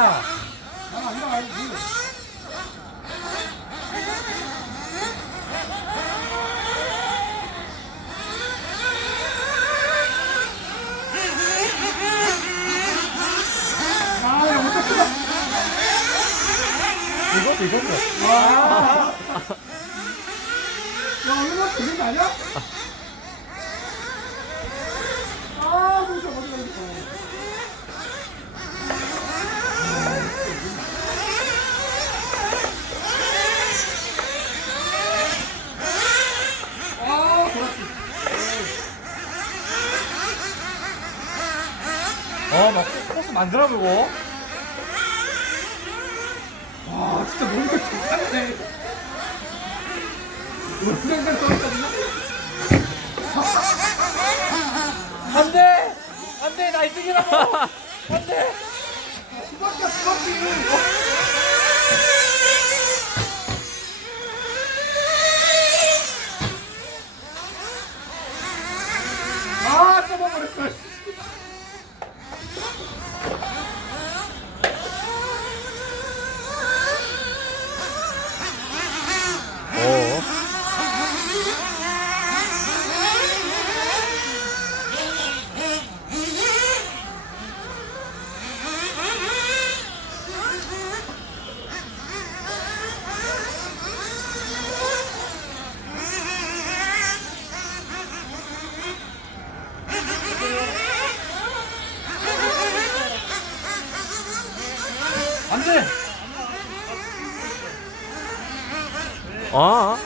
아니다. 이것도. 와. 야, 얼마나 되는 거 아니야? 아, 무슨 어디 가겠어. 아, 그렇지. 막 코스 만들어보고. 와, 진짜 뭔가 좋다네. 운전장 떨어졌나? 안 돼! 안 돼! 나 1등이라고! 안 돼! 수박이야, 수박이. 아, 떠먹어버렸어. 오. 안 돼! 아.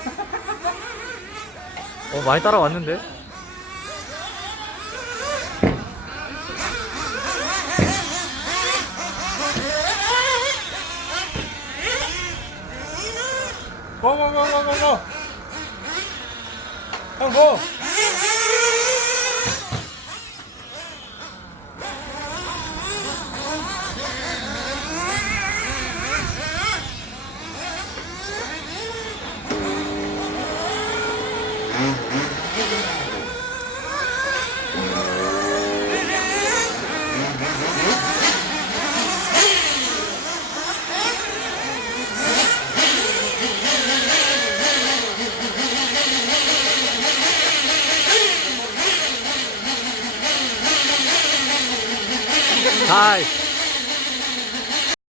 많이 따라왔는데? 고! 형, 고! 나이스.